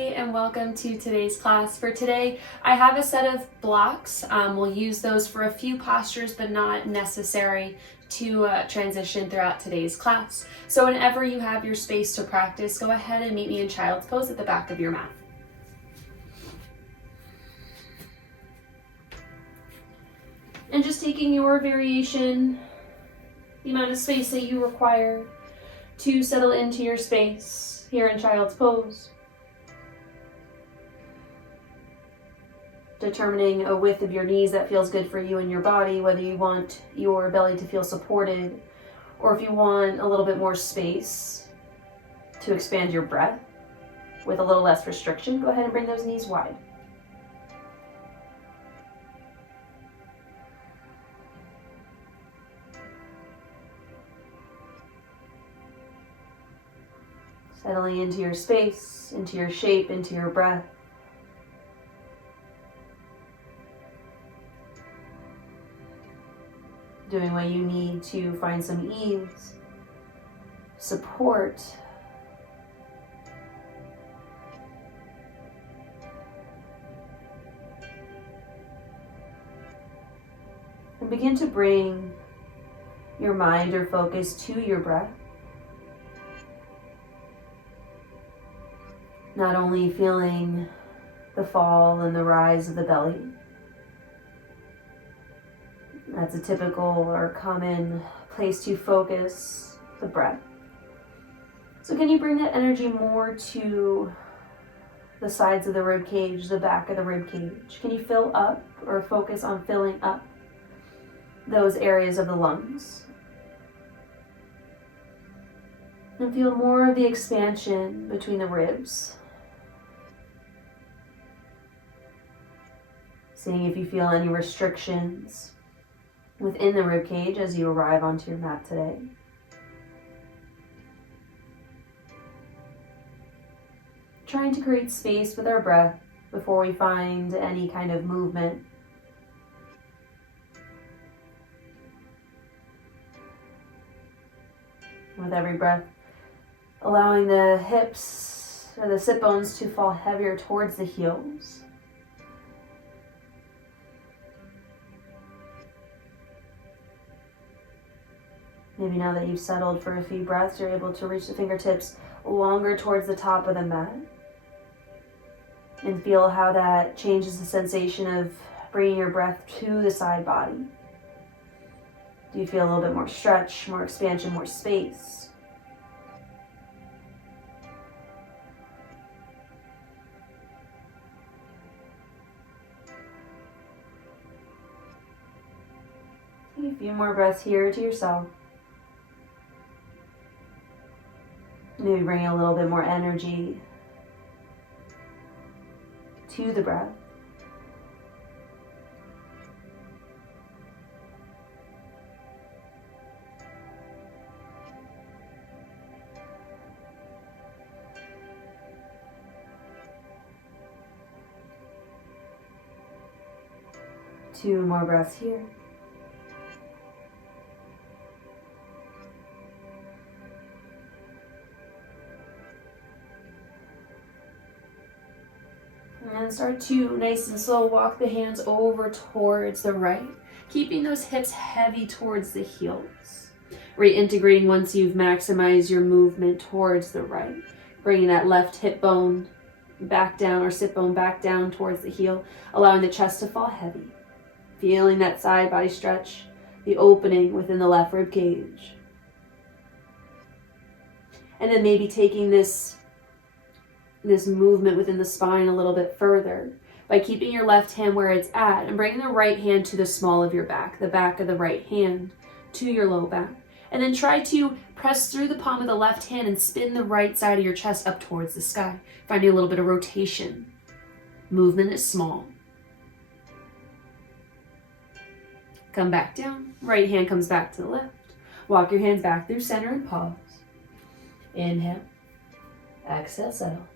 everybody, and welcome to today's class. For today, I have a set of blocks. We'll use those for a few postures, but not necessary to transition throughout today's class. So whenever you have your space to practice, go ahead and meet me in Child's Pose at the back of your mat. And just taking your variation, the amount of space that you require to settle into your space here in Child's Pose. Determining a width of your knees that feels good for you and your body, whether you want your belly to feel supported or if you want a little bit more space to expand your breath with a little less restriction. Go ahead and bring those knees wide. Settling into your space, into your shape, into your breath. Doing what you need to find some ease, support, and begin to bring your mind or focus to your breath. Not only feeling the fall and the rise of the belly. That's a typical or common place to focus the breath. So can you bring that energy more to the sides of the rib cage, the back of the rib cage? Can you fill up or focus on filling up those areas of the lungs? And feel more of the expansion between the ribs. Seeing if you feel any restrictions within the rib cage as you arrive onto your mat today. Trying to create space with our breath before we find any kind of movement. With every breath, allowing the hips or the sit bones to fall heavier towards the heels. Maybe now that you've settled for a few breaths, you're able to reach the fingertips longer towards the top of the mat. And feel how that changes the sensation of bringing your breath to the side body. Do you feel a little bit more stretch, more expansion, more space? Take a few more breaths here to yourself. Maybe bring a little bit more energy to the breath. Two more breaths here. And start to, nice and slow, walk the hands over towards the right, keeping those hips heavy towards the heels. Reintegrating once you've maximized your movement towards the right. Bringing that left hip bone back down or sit bone back down towards the heel, allowing the chest to fall heavy. Feeling that side body stretch, the opening within the left rib cage. And then maybe taking this movement within the spine a little bit further by keeping your left hand where it's at and bringing the right hand to the small of your back, the back of the right hand to your low back. And then try to press through the palm of the left hand and spin the right side of your chest up towards the sky, finding a little bit of rotation. Movement is small. Come back down, right hand comes back to the left. Walk your hands back through center and pause. Inhale, exhale, settle.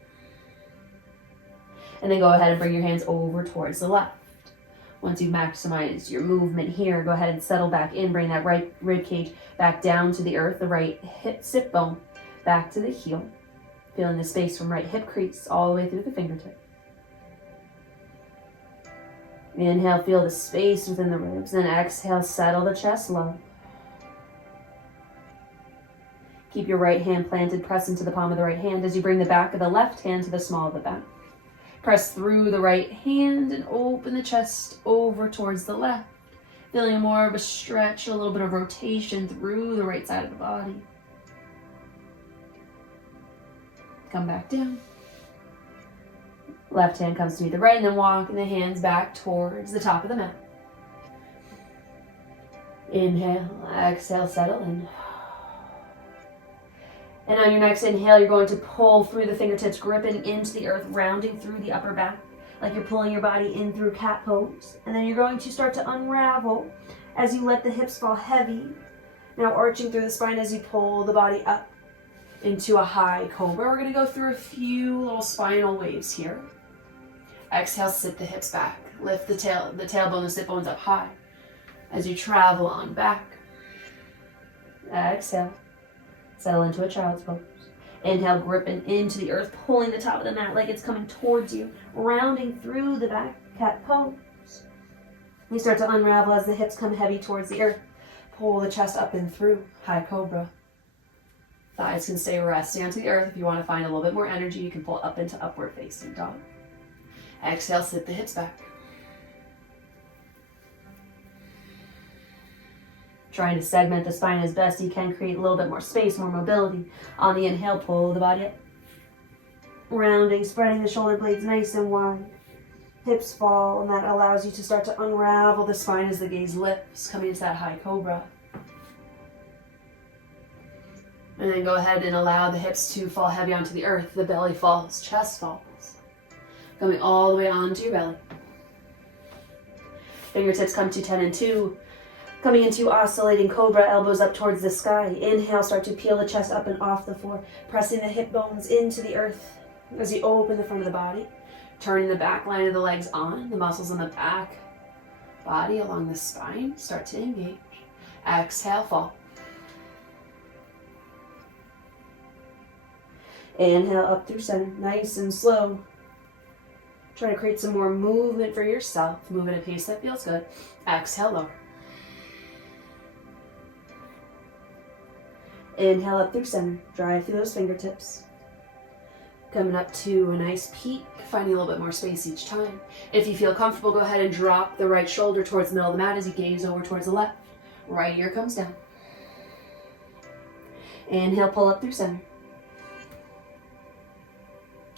And then go ahead and bring your hands over towards the left. Once you've maximized your movement here, go ahead and settle back in. Bring that right rib cage back down to the earth, the right hip sit bone back to the heel. Feeling the space from right hip crease all the way through the fingertip. Inhale, feel the space within the ribs. Then exhale, settle the chest low. Keep your right hand planted, press into the palm of the right hand as you bring the back of the left hand to the small of the back. Press through the right hand and open the chest over towards the left. Feeling more of a stretch, a little bit of rotation through the right side of the body. Come back down. Left hand comes to the right, and then walking the hands back towards the top of the mat. Inhale, exhale, settle in. And on your next inhale, you're going to pull through the fingertips, gripping into the earth, rounding through the upper back, like you're pulling your body in through cat pose. And then you're going to start to unravel as you let the hips fall heavy. Now arching through the spine as you pull the body up into a high cobra. We're going to go through a few little spinal waves here. Exhale, sit the hips back. Lift the tailbone and sit bones up high as you travel on back. Exhale, settle into a child's pose. Inhale, gripping into the earth, pulling the top of the mat like it's coming towards you, rounding through the back cat pose. You start to unravel as the hips come heavy towards the earth. Pull the chest up and through, high cobra. Thighs can stay resting onto the earth. If you want to find a little bit more energy, you can pull up into upward facing dog. Exhale, sit the hips back. Trying to segment the spine as best you can, create a little bit more space, more mobility. On the inhale, pull the body up. Rounding, spreading the shoulder blades nice and wide. Hips fall, and that allows you to start to unravel the spine as the gaze lifts, coming into that high cobra. And then go ahead and allow the hips to fall heavy onto the earth. The belly falls, chest falls. Coming all the way onto your belly. Fingertips come to 10 and 2. Coming into oscillating cobra, elbows up towards the sky. Inhale, start to peel the chest up and off the floor, pressing the hip bones into the earth as you open the front of the body. Turning the back line of the legs on, the muscles in the back body along the spine start to engage. Exhale, fall. Inhale, up through center, nice and slow. Try to create some more movement for yourself. Move at a pace that feels good. Exhale, lower. Inhale, up through center. Drive through those fingertips. Coming up to a nice peak, finding a little bit more space each time. If you feel comfortable, go ahead and drop the right shoulder towards the middle of the mat as you gaze over towards the left. Right ear comes down. Inhale, pull up through center.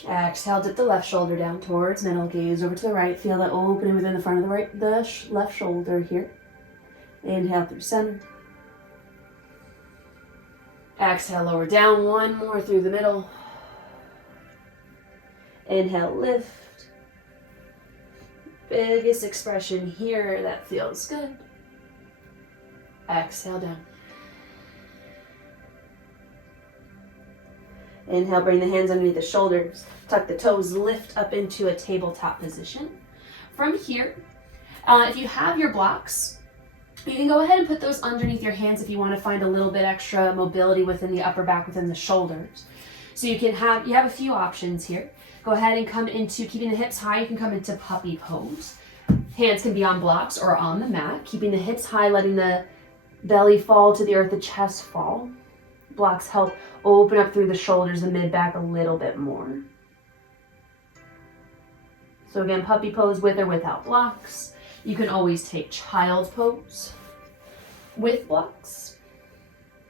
Exhale, dip the left shoulder down towards middle, gaze over to the right. Feel that opening within the front of the left shoulder here. Inhale through center. Exhale, lower down, one more through the middle. Inhale, lift. Biggest expression here, that feels good. Exhale down. Inhale, bring the hands underneath the shoulders. Tuck the toes, lift up into a tabletop position. From here, if you have your blocks, you can go ahead and put those underneath your hands if you want to find a little bit extra mobility within the upper back, within the shoulders. So you have a few options here. Go ahead and come into, keeping the hips high, you can come into puppy pose. Hands can be on blocks or on the mat, keeping the hips high, letting the belly fall to the earth, the chest fall. Blocks help open up through the shoulders, the mid-back a little bit more. So again, puppy pose with or without blocks. You can always take child's pose with blocks.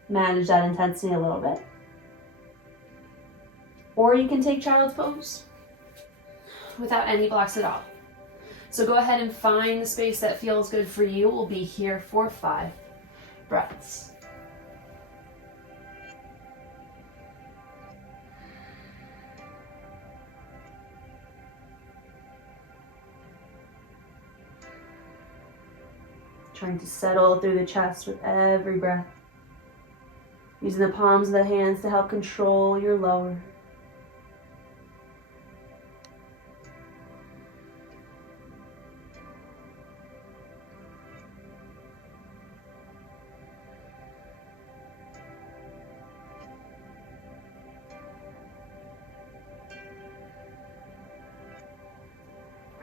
Manage that intensity a little bit. Or you can take child's pose without any blocks at all. So go ahead and find the space that feels good for you. We'll be here for 5 breaths. Trying to settle through the chest with every breath. Using the palms of the hands to help control your lower.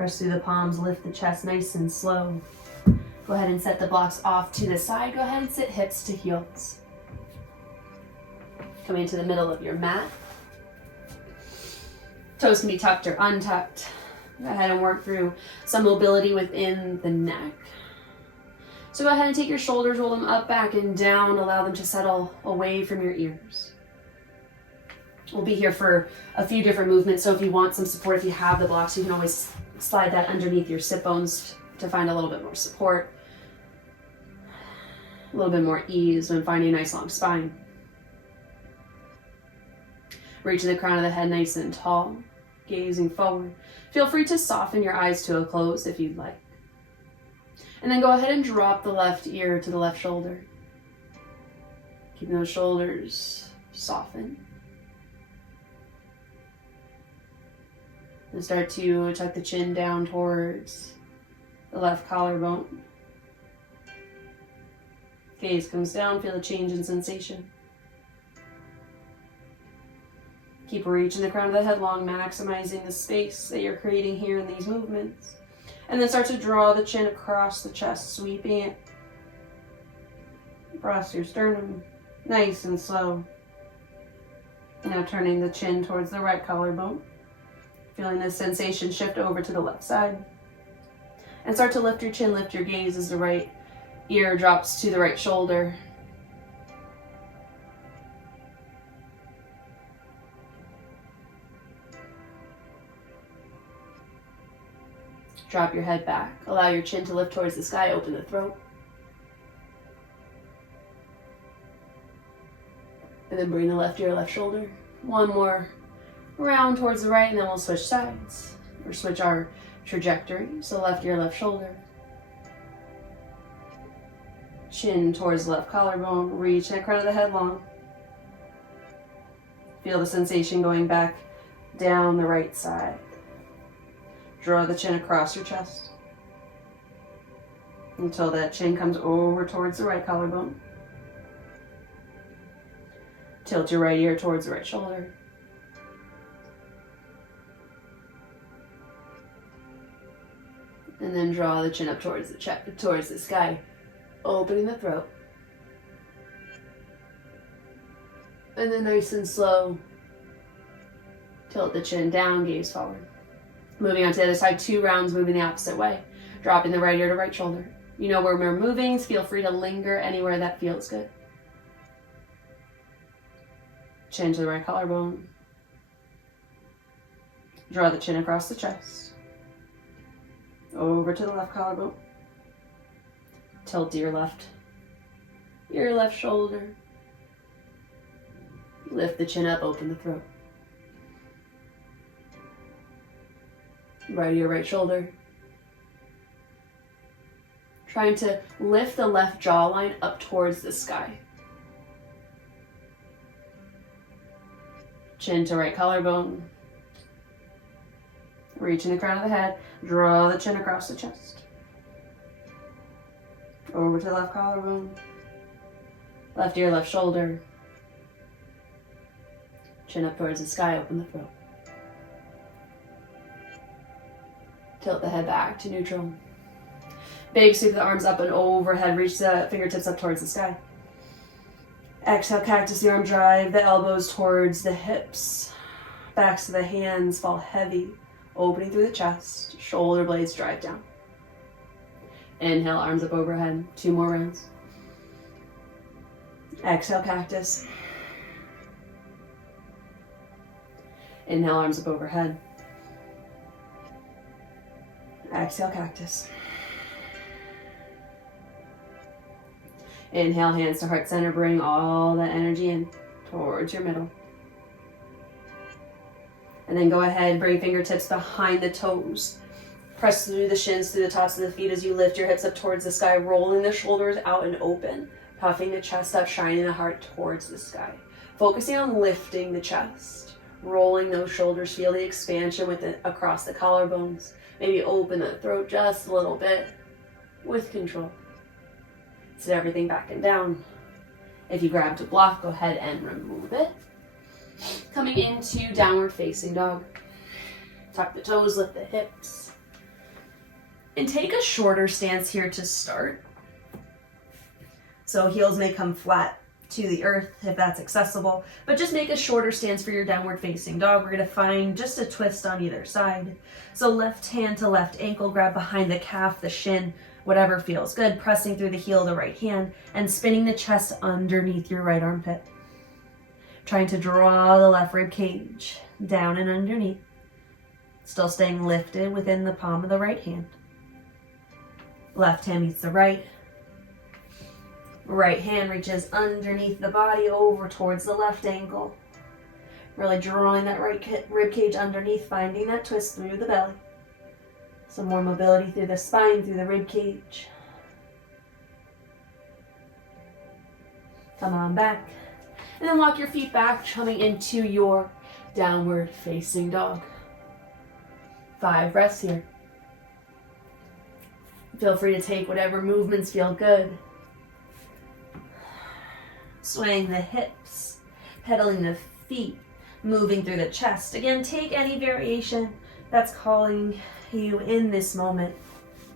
Press through the palms, lift the chest nice and slow. Go ahead and set the blocks off to the side. Go ahead and sit hips to heels. Come into the middle of your mat. Toes can be tucked or untucked. Go ahead and work through some mobility within the neck. So go ahead and take your shoulders, roll them up, back, and down. Allow them to settle away from your ears. We'll be here for a few different movements, so if you want some support, if you have the blocks, you can always slide that underneath your sit bones to find a little bit more support. A little bit more ease when finding a nice long spine. Reaching the crown of the head nice and tall, gazing forward. Feel free to soften your eyes to a close if you'd like. And then go ahead and drop the left ear to the left shoulder. Keeping those shoulders softened. And start to tuck the chin down towards the left collarbone. Gaze comes down, feel a change in sensation. Keep reaching the crown of the head long, maximizing the space that you're creating here in these movements. And then start to draw the chin across the chest, sweeping it across your sternum, nice and slow. Now turning the chin towards the right collarbone. Feeling this sensation shift over to the left side. And start to lift your chin, lift your gaze as the right ear drops to the right shoulder. Drop your head back. Allow your chin to lift towards the sky. Open the throat. And then bring the left ear, left shoulder. One more round towards the right, and then we'll switch sides. Or switch our trajectory. So left ear, left shoulder. Chin towards the left collarbone. Reach that crown of the head long. Feel the sensation going back down the right side. Draw the chin across your chest until that chin comes over towards the right collarbone. Tilt your right ear towards the right shoulder. And then draw the chin up towards the chest, towards the sky, opening the throat. And then nice and slow, tilt the chin down, gaze forward. Moving on to the other side, 2 rounds, moving the opposite way. Dropping the right ear to right shoulder. You know where we're moving, so feel free to linger anywhere that feels good. Chin to the right collarbone. Draw the chin across the chest. Over to the left collarbone. Tilt to your left shoulder. Lift the chin up, open the throat. Right ear, right shoulder. Trying to lift the left jawline up towards the sky. Chin to right collarbone. Reaching the crown of the head. Draw the chin across the chest. Over to the left collarbone. Left ear, left shoulder. Chin up towards the sky, open the throat. Tilt the head back to neutral. Big sweep the arms up and overhead. Reach the fingertips up towards the sky. Exhale, cactus the arm drive. The elbows towards the hips. Backs of the hands fall heavy. Opening through the chest. Shoulder blades drive down. Inhale, arms up overhead. 2 more rounds. Exhale, cactus. Inhale, arms up overhead. Exhale, cactus. Inhale, hands to heart center. Bring all that energy in towards your middle. And then go ahead, bring fingertips behind the toes. Press through the shins, through the tops of the feet as you lift your hips up towards the sky, rolling the shoulders out and open, puffing the chest up, shining the heart towards the sky. Focusing on lifting the chest, rolling those shoulders, feel the expansion with it across the collarbones. Maybe open the throat just a little bit with control. Sit everything back and down. If you grabbed a block, go ahead and remove it. Coming into downward facing dog. Tuck the toes, lift the hips. And take a shorter stance here to start. So heels may come flat to the earth if that's accessible, but just make a shorter stance for your downward facing dog. We're going to find just a twist on either side. So left hand to left ankle, grab behind the calf, the shin, whatever feels good, pressing through the heel of the right hand and spinning the chest underneath your right armpit. Trying to draw the left rib cage down and underneath. Still staying lifted within the palm of the right hand. Left hand meets the right. Right hand reaches underneath the body over towards the left ankle. Really drawing that right rib cage underneath, finding that twist through the belly. Some more mobility through the spine, through the rib cage. Come on back. And then walk your feet back, coming into your downward facing dog. 5 breaths here. Feel free to take whatever movements feel good. Swaying the hips, pedaling the feet, moving through the chest. Again, take any variation that's calling you in this moment.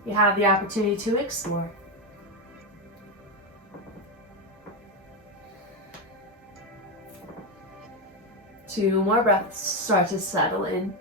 You have the opportunity to explore. Two more breaths. Start to settle in.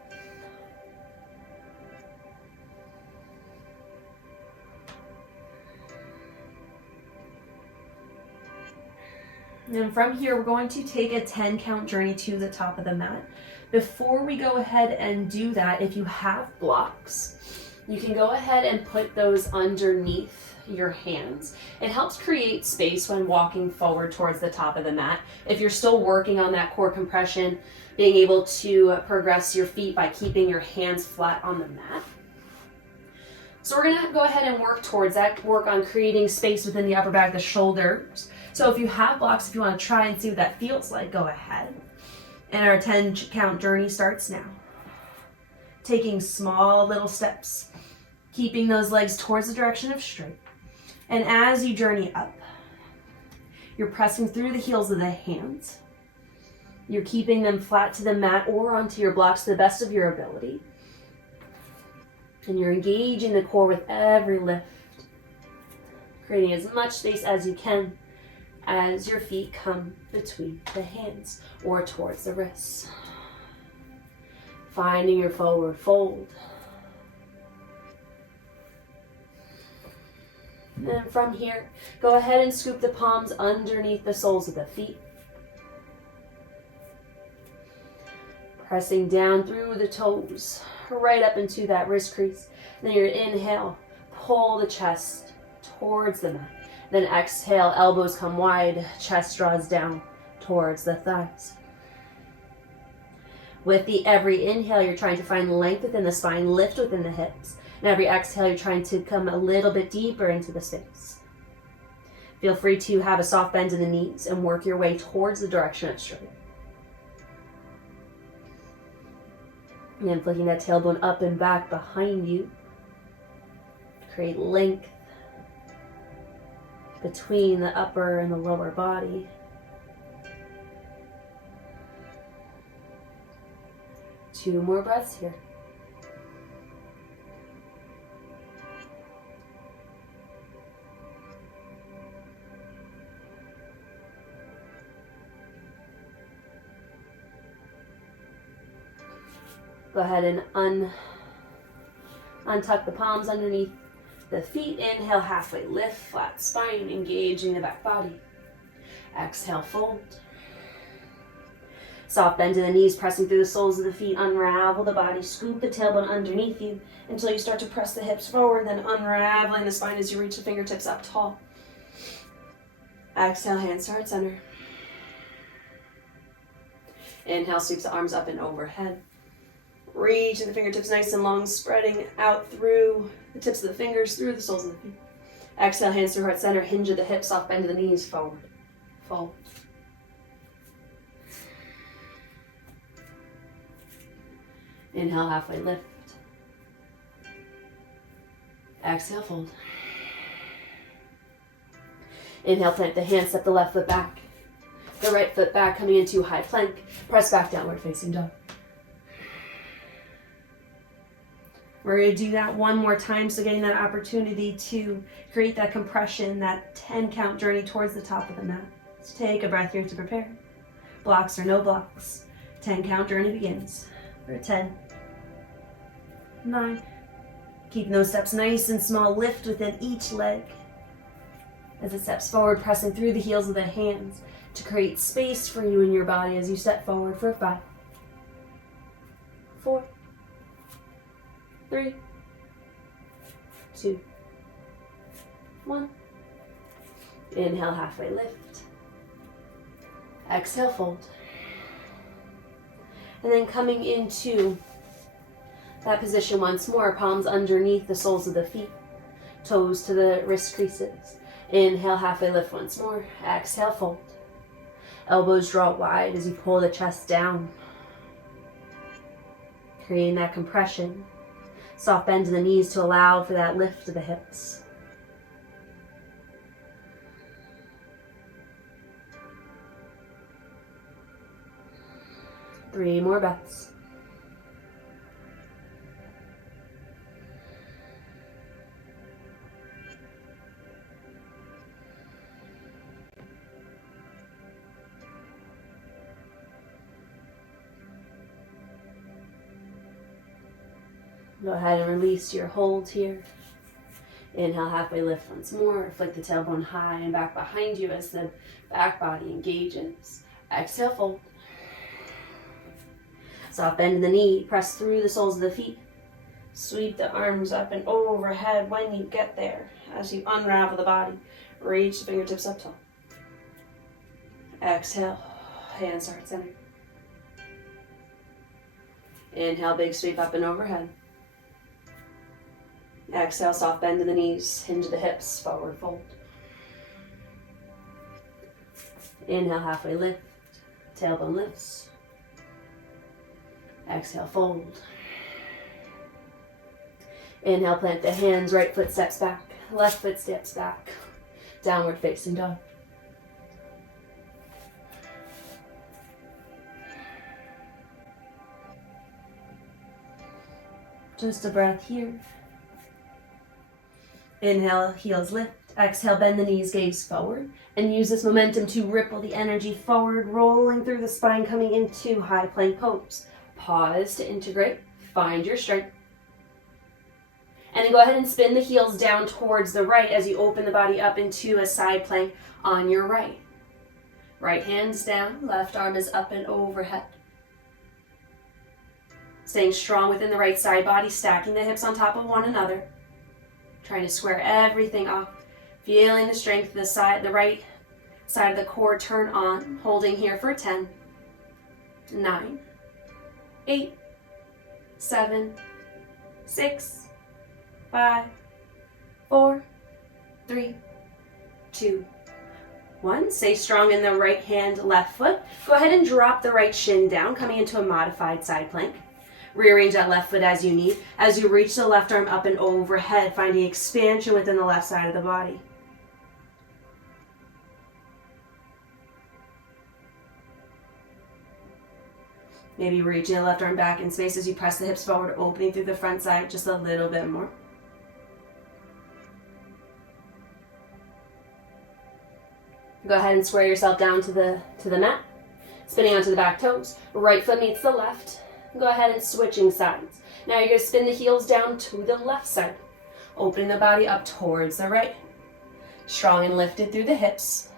And from here, we're going to take a 10 count journey to the top of the mat. Before we go ahead and do that, if you have blocks, you can go ahead and put those underneath your hands. It helps create space when walking forward towards the top of the mat. If you're still working on that core compression, being able to progress your feet by keeping your hands flat on the mat. So we're gonna go ahead and work towards that, work on creating space within the upper back, the shoulders. So if you have blocks, if you want to try and see what that feels like, go ahead. And our 10 count journey starts now. Taking small little steps, keeping those legs towards the direction of straight. And as you journey up, you're pressing through the heels of the hands. You're keeping them flat to the mat or onto your blocks to the best of your ability. And you're engaging the core with every lift, creating as much space as you can as your feet come between the hands or towards the wrists. Finding your forward fold. And then from here, go ahead and scoop the palms underneath the soles of the feet. Pressing down through the toes, right up into that wrist crease. Then your inhale, pull the chest towards the mat. Then exhale, elbows come wide, chest draws down towards the thighs. With every inhale, you're trying to find length within the spine, lift within the hips. And every exhale, you're trying to come a little bit deeper into the space. Feel free to have a soft bend in the knees and work your way towards the direction of straight. And then flicking that tailbone up and back behind you. Create length between the upper and the lower body. Two more breaths here. Go ahead and untuck the palms underneath the feet. Inhale, halfway lift, flat spine, engaging the back body. Exhale, fold. Soft bend in the knees, pressing through the soles of the feet. Unravel the body, scoop the tailbone underneath you until you start to press the hips forward, then unraveling the spine as you reach the fingertips up tall. Exhale, hands to heart center. Inhale, sweeps the arms up and overhead. Reaching the fingertips nice and long, spreading out through the tips of the fingers, through the soles of the feet. Exhale, hands to heart center, hinge of the hips, soft bend of the knees, forward. Fold. Inhale, halfway lift. Exhale, fold. Inhale, plant the hands, step the left foot back. The right foot back, coming into high plank. Press back, downward facing dog. We're going to do that one more time, so getting that opportunity to create that compression, that 10 count journey towards the top of the mat. So take a breath here to prepare. Blocks or no blocks. 10 count journey begins. We're at 10, 9, keeping those steps nice and small, lift within each leg. As it steps forward, pressing through the heels of the hands to create space for you in your body as you step forward for 5, 4, 3, 2, 1. Inhale, halfway lift. Exhale, fold. And then coming into that position once more, palms underneath the soles of the feet, toes to the wrist creases. Inhale, halfway lift once more. Exhale, fold. Elbows draw wide as you pull the chest down, creating that compression. Soft bend in the knees to allow for that lift of the hips. Three more breaths. Go ahead and release your hold here. Inhale, halfway lift once more. Flick the tailbone high and back behind you as the back body engages. Exhale, fold. Soft bend in the knee. Press through the soles of the feet. Sweep the arms up and overhead when you get there. As you unravel the body, reach the fingertips up tall. Exhale, hands heart center. Inhale, big sweep up and overhead. Exhale, soft bend in the knees, hinge the hips, forward fold. Inhale, halfway lift, tailbone lifts. Exhale, fold. Inhale, plant the hands, right foot steps back, left foot steps back. Downward facing dog. Just a breath here. Inhale, heels lift. Exhale, bend the knees, gaze forward. And use this momentum to ripple the energy forward, rolling through the spine, coming into high plank pose. Pause to integrate. Find your strength. And then go ahead and spin the heels down towards the right as you open the body up into a side plank on your right. Right hand's down, left arm is up and overhead. Staying strong within the right side body, stacking the hips on top of one another. Trying to square everything off. Feeling the strength of the right side of the core turn on. Holding here for 10, 9, 8, 7, 6, 5, 4, 3, 2, 1. Stay strong in the right hand, left foot. Go ahead and drop the right shin down, coming into a modified side plank. Rearrange that left foot as you need. As you reach the left arm up and overhead, finding expansion within the left side of the body. Maybe reaching the left arm back in space as you press the hips forward, opening through the front side just a little bit more. Go ahead and square yourself down to the mat. Spinning onto the back toes. Right foot meets the left. Go ahead and switching sides. Now you're going to spin the heels down to the left side. Opening the body up towards the right. Strong and lifted through the hips.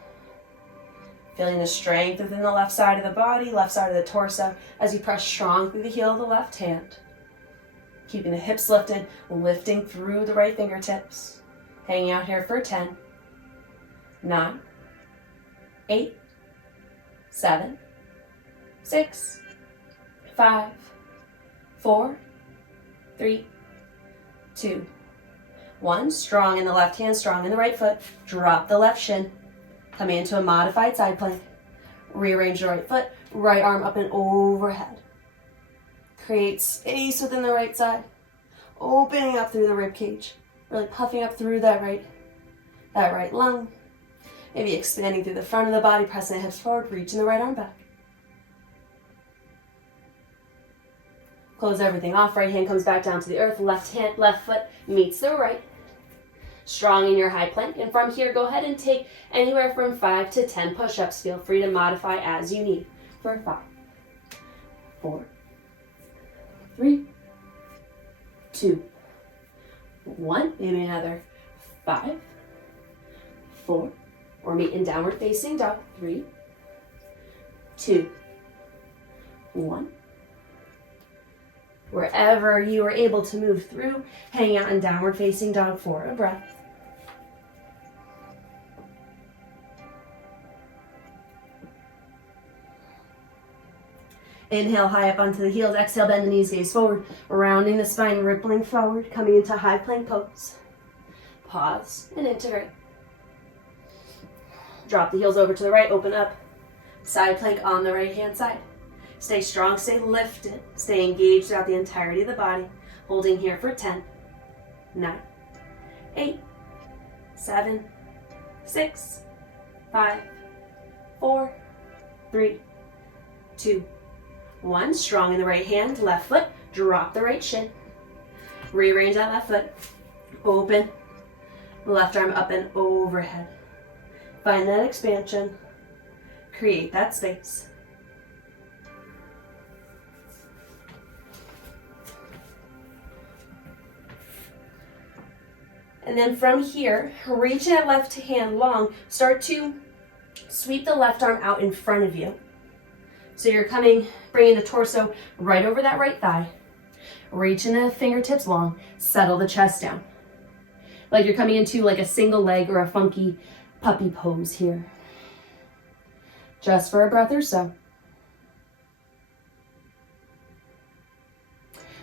Feeling the strength within the left side of the body, left side of the torso, as you press strong through the heel of the left hand. Keeping the hips lifted, lifting through the right fingertips. Hanging out here for 10, 9, 8, 7, 6, 5, 4, 3, 2, 1. Strong in the left hand, strong in the right foot. Drop the left shin. Coming into a modified side plank. Rearrange the right foot, right arm up and overhead. Create space within the right side. Opening up through the rib cage. Really puffing up through that right lung. Maybe expanding through the front of the body, pressing the hips forward, reaching the right arm back. Close everything off. Right hand comes back down to the earth. Left foot meets the right. Strong in your high plank. And from here, go ahead and take anywhere from 5 to 10 push-ups. Feel free to modify as you need. For 5, 4, 3, 2, 1. Maybe another 5, 4, or meet in downward facing dog. 3, 2, 1. Wherever you are able to move through, hang out in downward facing dog for a breath. Inhale high up onto the heels. Exhale, bend the knees, gaze forward. Rounding the spine, rippling forward, coming into high plank pose. Pause and integrate. Drop the heels over to the right, open up. Side plank on the right hand side. Stay strong, stay lifted, stay engaged throughout the entirety of the body. Holding here for 10, 9, 8, 7, 6, 5, 4, 3, 2, 1. Strong in the right hand, left foot, drop the right shin. Rearrange that left foot, open, left arm up and overhead. Find that expansion, create that space. And then from here, reach that left hand long, start to sweep the left arm out in front of you. So you're bringing the torso right over that right thigh, reaching the fingertips long, settle the chest down. Like you're coming into like a single leg or a funky puppy pose here. Just for a breath or so.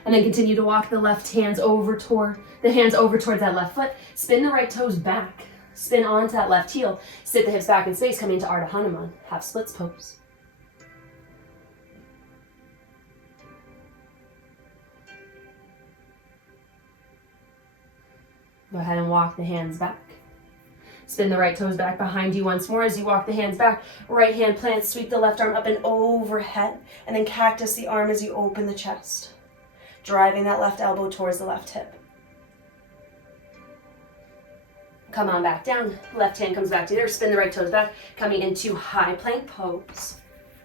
And then continue to walk the hands over towards that left foot. Spin the right toes back. Spin onto that left heel. Sit the hips back in space, coming to Ardha Hanuman, half splits pose. Go ahead and walk the hands back. Spin the right toes back behind you once more as you walk the hands back. Right hand plants, sweep the left arm up and overhead, and then cactus the arm as you open the chest, driving that left elbow towards the left hip. Come on back down. Left hand comes back to the earth. Spin the right toes back, coming into high plank pose.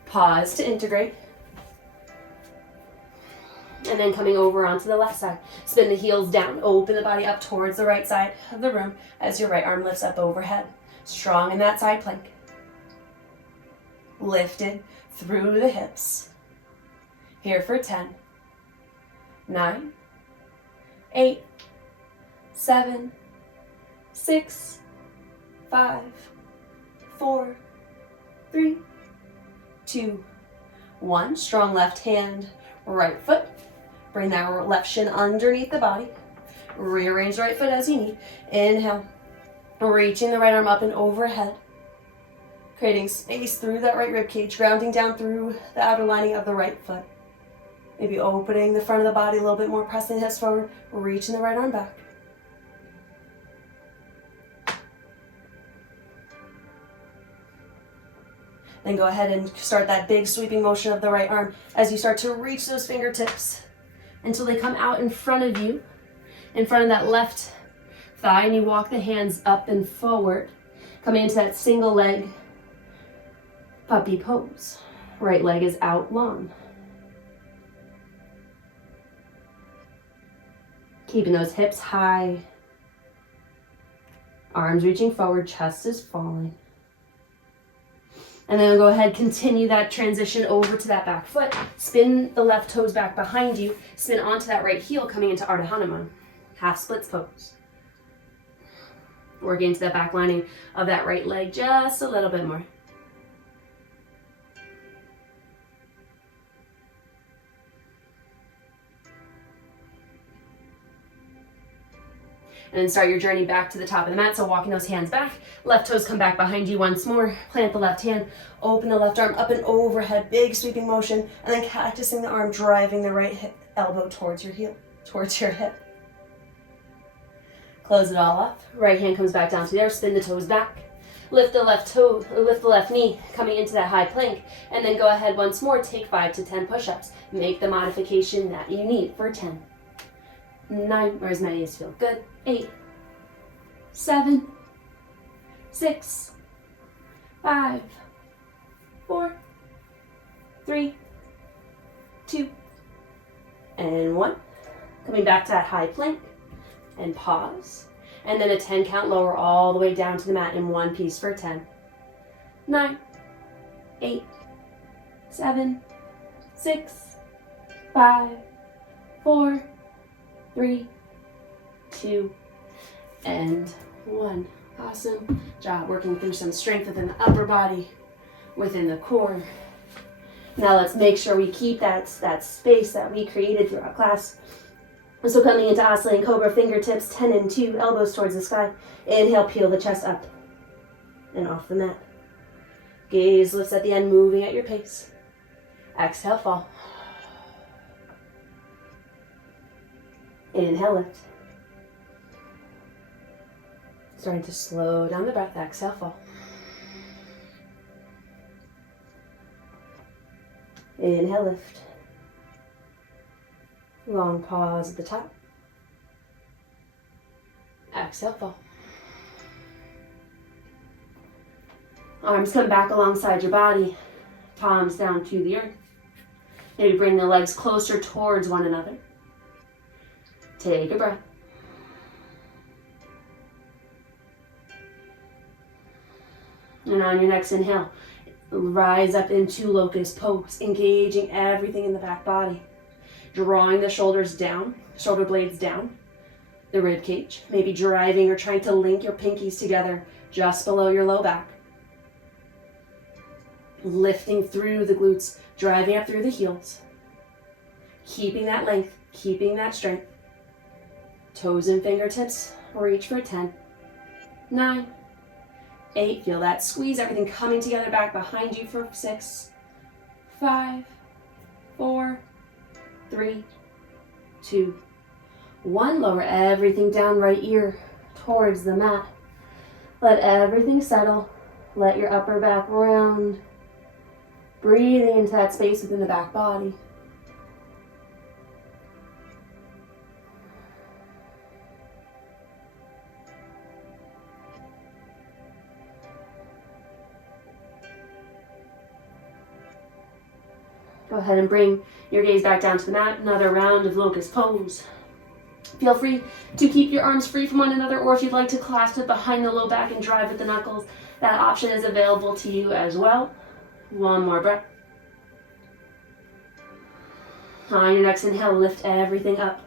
Pause to integrate. And then coming over onto the left side. Spin the heels down, open the body up towards the right side of the room as your right arm lifts up overhead. Strong in that side plank. Lifted through the hips. Here for 10, 9, 8, 7, 6, 5, 4, 3, 2, 1. Strong left hand, right foot. Bring that left shin underneath the body. Rearrange the right foot as you need. Inhale. Reaching the right arm up and overhead. Creating space through that right rib cage, grounding down through the outer lining of the right foot. Maybe opening the front of the body a little bit more, pressing the hips forward, reaching the right arm back. Then go ahead and start that big sweeping motion of the right arm as you start to reach those fingertips until they come out in front of you, in front of that left thigh, and you walk the hands up and forward, coming into that single leg puppy pose. Right leg is out long. Keeping those hips high, arms reaching forward, chest is falling. And then go ahead, continue that transition over to that back foot. Spin the left toes back behind you. Spin onto that right heel, coming into Ardha Hanuman, half splits pose. Working into that back lining of that right leg just a little bit more. And then start your journey back to the top of the mat. So walking those hands back, left toes come back behind you once more. Plant the left hand, open the left arm up and overhead, big sweeping motion, and then cactusing the arm, driving the right hip, elbow towards your heel, towards your hip. Close it all off. Right hand comes back down to there, spin the toes back. Lift the left toe, lift the left knee, coming into that high plank, and then go ahead once more, take 5 to 10 push-ups. Make the modification that you need for 10, 9, or as many as feel good, 8, 7, 6, 5, 4, 3, 2, and 1. Coming back to that high plank, and pause. And then a 10 count lower all the way down to the mat in one piece for 10, 9, 8, 7, 6, 5, 4, 3, 2, and 1. Awesome job working through some strength within the upper body, within the core. Now let's make sure we keep that space that we created throughout class. So coming into Oscillating Cobra, fingertips 10 and 2, elbows towards the sky. Inhale, peel the chest up and off the mat. Gaze lifts at the end, moving at your pace. Exhale, fall. Inhale, lift. Starting to slow down the breath. Exhale, fall. Inhale, lift. Long pause at the top. Exhale, fall. Arms come back alongside your body. Palms down to the earth. Maybe bring the legs closer towards one another. Take a breath. And on your next inhale, rise up into Locust Pose, engaging everything in the back body. Drawing the shoulders down, shoulder blades down, the rib cage. Maybe driving or trying to link your pinkies together just below your low back. Lifting through the glutes, driving up through the heels. Keeping that length, keeping that strength. Toes and fingertips, reach for 10, 9, 8, feel that squeeze, everything coming together back behind you for 6, 5, 4, 3, 2, 1. Lower everything down, right ear towards the mat. Let everything settle. Let your upper back round. Breathing into that space within the back body. Go ahead and bring your gaze back down to the mat. Another round of Locust Pose. Feel free to keep your arms free from one another, or if you'd like to clasp it behind the low back and drive with the knuckles, that option is available to you as well. One more breath. On your next inhale, lift everything up.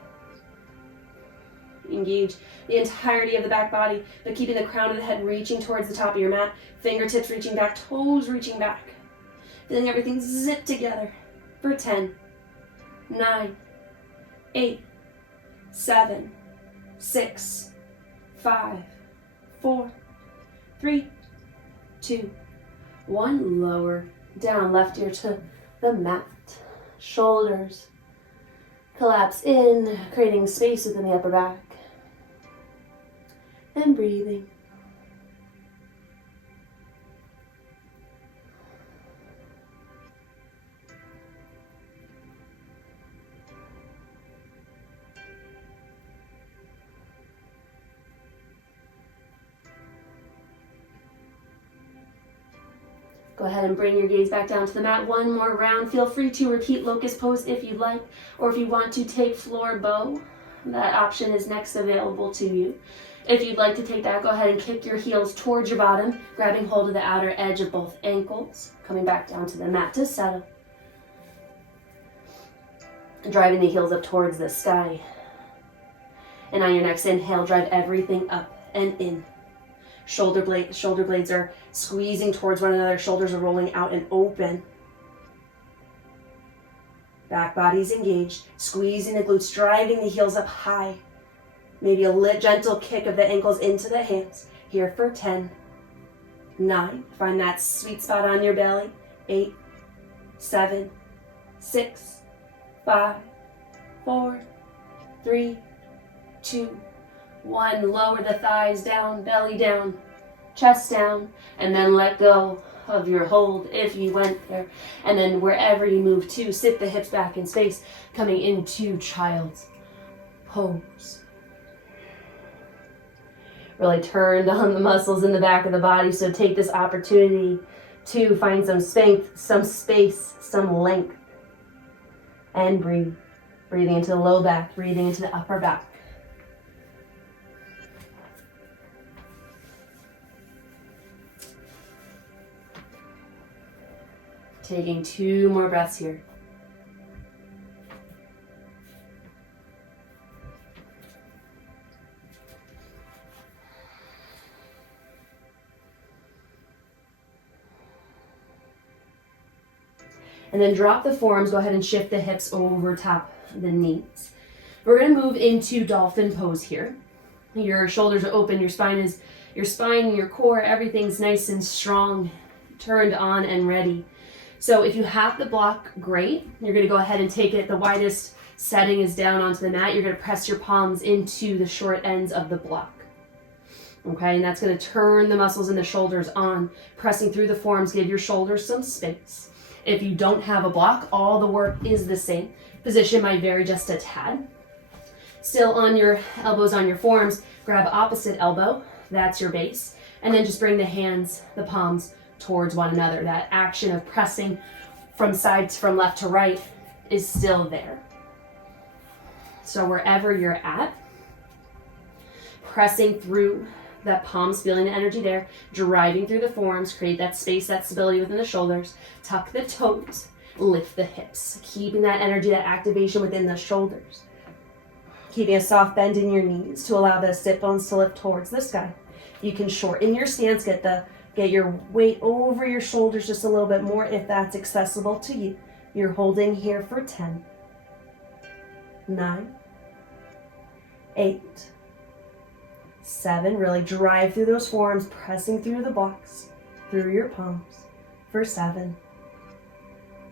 Engage the entirety of the back body, but keeping the crown of the head reaching towards the top of your mat. Fingertips reaching back, toes reaching back. Feeling everything zip together for 10, 9, 8, 7, 6, 5, 4, 3, 2, 1. Lower down, left ear to the mat. Shoulders collapse in, creating space within the upper back. And breathing. Go ahead and bring your gaze back down to the mat. One more round. Feel free to repeat Locust Pose if you'd like, or if you want to take floor bow, that option is next available to you. If you'd like to take that, go ahead and kick your heels towards your bottom, grabbing hold of the outer edge of both ankles, coming back down to the mat to settle. Driving the heels up towards the sky. And on your next inhale, drive everything up and in. Shoulder blades are squeezing towards one another. Shoulders are rolling out and open. Back body's engaged. Squeezing the glutes, driving the heels up high. Maybe a gentle kick of the ankles into the hands. Here for 10, 9. Find that sweet spot on your belly. 8, 7, 6, 5, 4, 3, 2, 1. Lower the thighs down, belly down. chest down, and then let go of your hold if you went there. And then wherever you move to, sit the hips back in space, coming into child's pose. Really turned on the muscles in the back of the body, so take this opportunity to find some space, some length, and breathe. Breathing into the low back, breathing into the upper back. Taking 2 more breaths here. And then drop the forearms, go ahead and shift the hips over top the knees. We're going to move into dolphin pose here. Your shoulders are open, your spine, your core, everything's nice and strong, turned on and ready. So if you have the block, great. You're going to go ahead and take it. The widest setting is down onto the mat. You're going to press your palms into the short ends of the block. Okay, and that's going to turn the muscles in the shoulders on, pressing through the forearms, give your shoulders some space. If you don't have a block, all the work is the same. Position might vary just a tad. Still on your elbows on your forearms, grab opposite elbow, that's your base, and then just bring the hands, the palms towards one another. That action of pressing from left to right is still there. So wherever you're at, pressing through that palms, feeling the energy there, driving through the forearms, create that space, that stability within the shoulders, tuck the toes, lift the hips, keeping that energy, that activation within the shoulders. Keeping a soft bend in your knees to allow the sit bones to lift towards the sky. You can shorten your stance, get your weight over your shoulders just a little bit more if that's accessible to you. You're holding here for 10, 9, 8, 7, really drive through those forearms, pressing through the blocks, through your palms, for 7,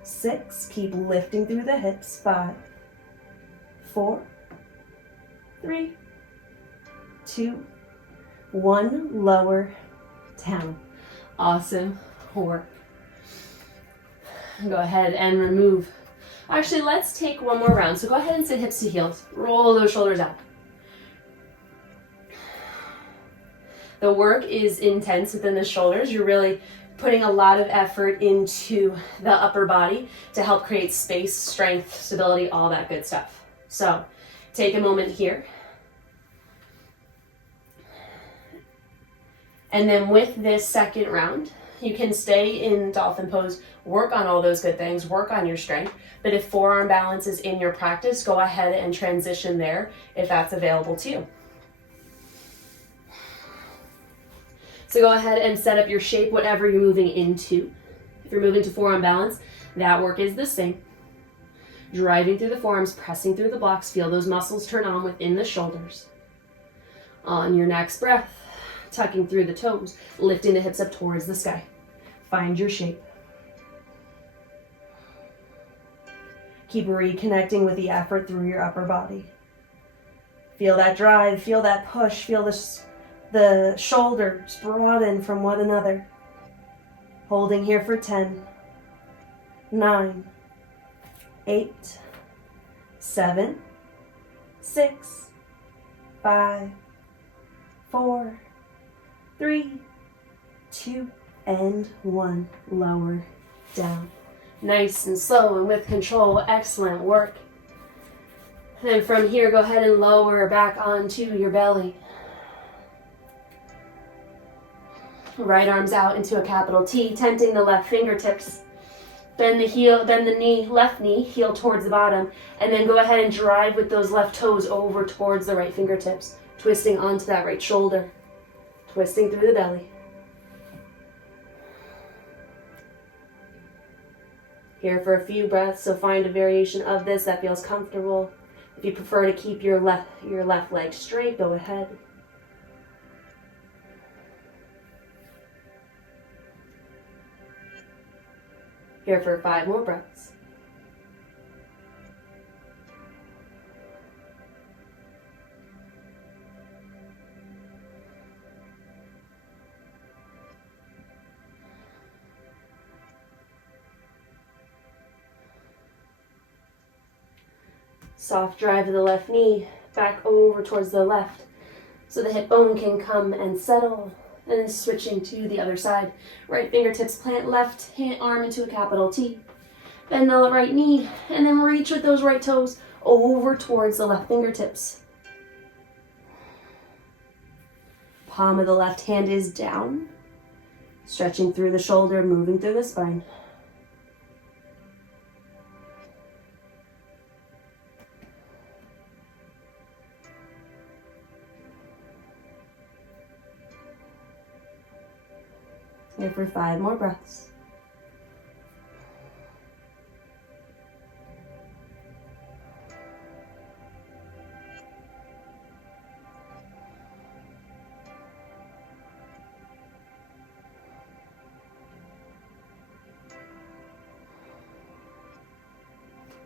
6, keep lifting through the hips, 5, 4, 3, 2, 1, lower down. Awesome work. Go ahead and remove. Actually, let's take one more round. So go ahead and sit hips to heels. Roll those shoulders out. The work is intense within the shoulders. You're really putting a lot of effort into the upper body to help create space, strength, stability, all that good stuff. So take a moment here. And then with this second round, you can stay in dolphin pose, work on all those good things, work on your strength. But if forearm balance is in your practice, go ahead and transition there if that's available to you. So go ahead and set up your shape, whatever you're moving into. If you're moving to forearm balance, that work is the same. Driving through the forearms, pressing through the blocks, feel those muscles turn on within the shoulders. On your next breath, tucking through the toes, lifting the hips up towards the sky. Find your shape. Keep reconnecting with the effort through your upper body. Feel that drive, feel that push, feel the shoulders broaden from one another. Holding here for 10, 9, 8, 7, 6, 5, 4, 3, 2, and 1. Lower down. Nice and slow and with control. Excellent work. And from here, go ahead and lower back onto your belly. Right arms out into a capital T, tenting the left fingertips. Bend the knee, left knee, heel towards the bottom, and then go ahead and drive with those left toes over towards the right fingertips, twisting onto that right shoulder, twisting through the belly. Here for a few breaths, so find a variation of this that feels comfortable. If you prefer to keep your left leg straight, go ahead. Here for 5 more breaths. Soft drive of the left knee back over towards the left so the hip bone can come and settle. And then switching to the other side. Right fingertips plant left arm into a capital T. Bend the right knee and then reach with those right toes over towards the left fingertips. Palm of the left hand is down. Stretching through the shoulder, moving through the spine. Here for 5 more breaths.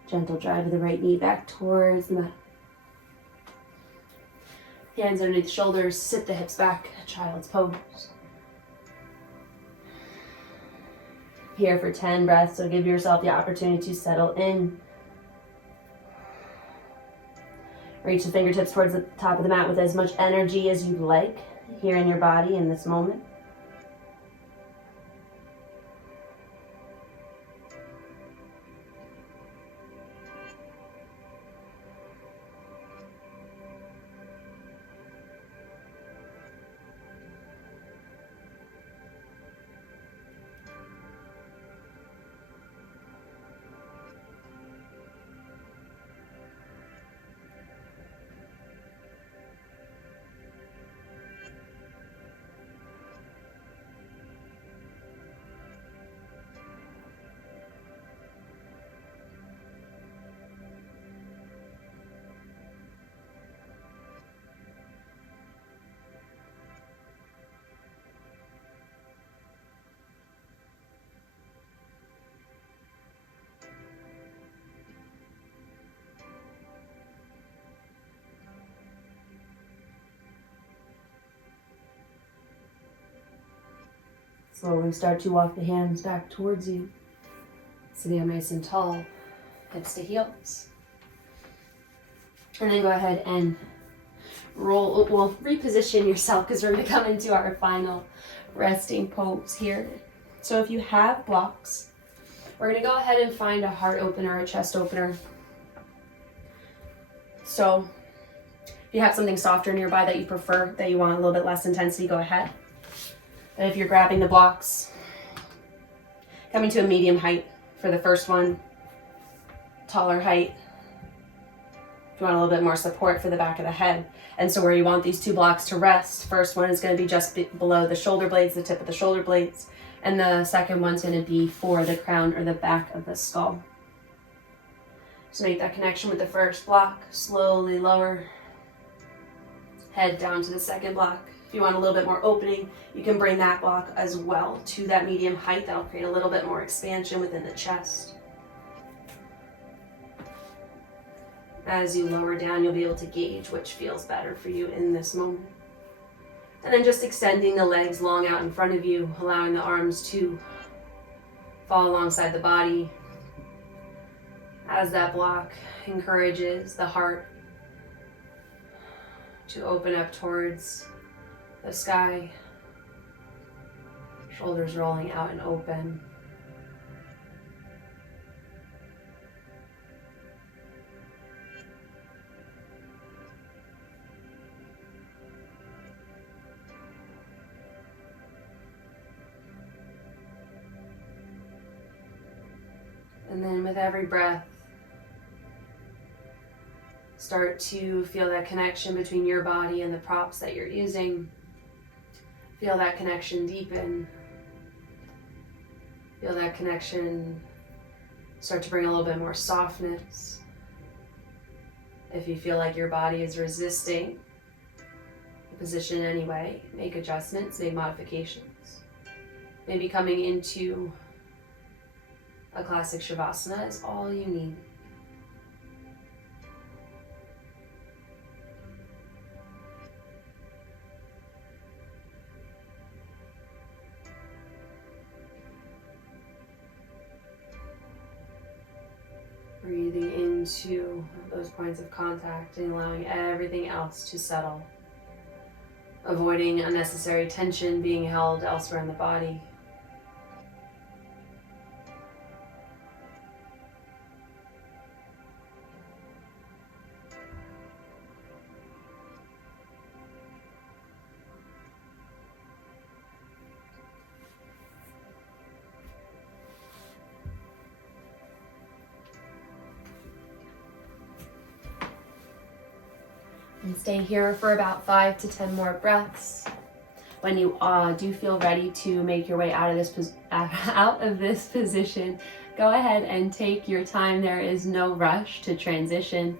Gentle drive of the right knee back towards the mat. Hands underneath the shoulders, sit the hips back, child's pose. Here for 10 breaths, so give yourself the opportunity to settle in. Reach the fingertips towards the top of the mat with as much energy as you'd like here in your body in this moment. Slowly start to walk the hands back towards you. Sitting up nice and tall, hips to heels. And then go ahead and reposition yourself because we're going to come into our final resting pose here. So if you have blocks, we're going to go ahead and find a heart opener, a chest opener. So if you have something softer nearby that you prefer, that you want a little bit less intensity, go ahead. But if you're grabbing the blocks, coming to a medium height for the first one, taller height if you want a little bit more support for the back of the head. And so where you want these 2 blocks to rest, first one is going to be just below the shoulder blades, the tip of the shoulder blades, and the second one's going to be for the crown or the back of the skull. So make that connection with the first block, slowly lower, head down to the second block. If you want a little bit more opening, you can bring that block as well to that medium height. That'll create a little bit more expansion within the chest. As you lower down, you'll be able to gauge which feels better for you in this moment. And then just extending the legs long out in front of you, allowing the arms to fall alongside the body. As that block encourages the heart to open up towards the sky, shoulders rolling out and open. And then with every breath, start to feel that connection between your body and the props that you're using. Feel that connection deepen. Feel that connection start to bring a little bit more softness. If you feel like your body is resisting the position anyway, make adjustments, make modifications. Maybe coming into a classic Shavasana is all you need. Breathing into those points of contact and allowing everything else to settle. Avoiding unnecessary tension being held elsewhere in the body. And stay here for about 5 to 10 more breaths. When you do feel ready to make your way out of this position, go ahead and take your time. There is no rush to transition.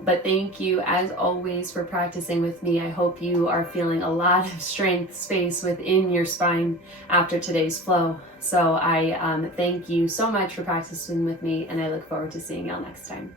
But thank you, as always, for practicing with me. I hope you are feeling a lot of strength, space within your spine after today's flow. So I thank you so much for practicing with me, and I look forward to seeing y'all next time.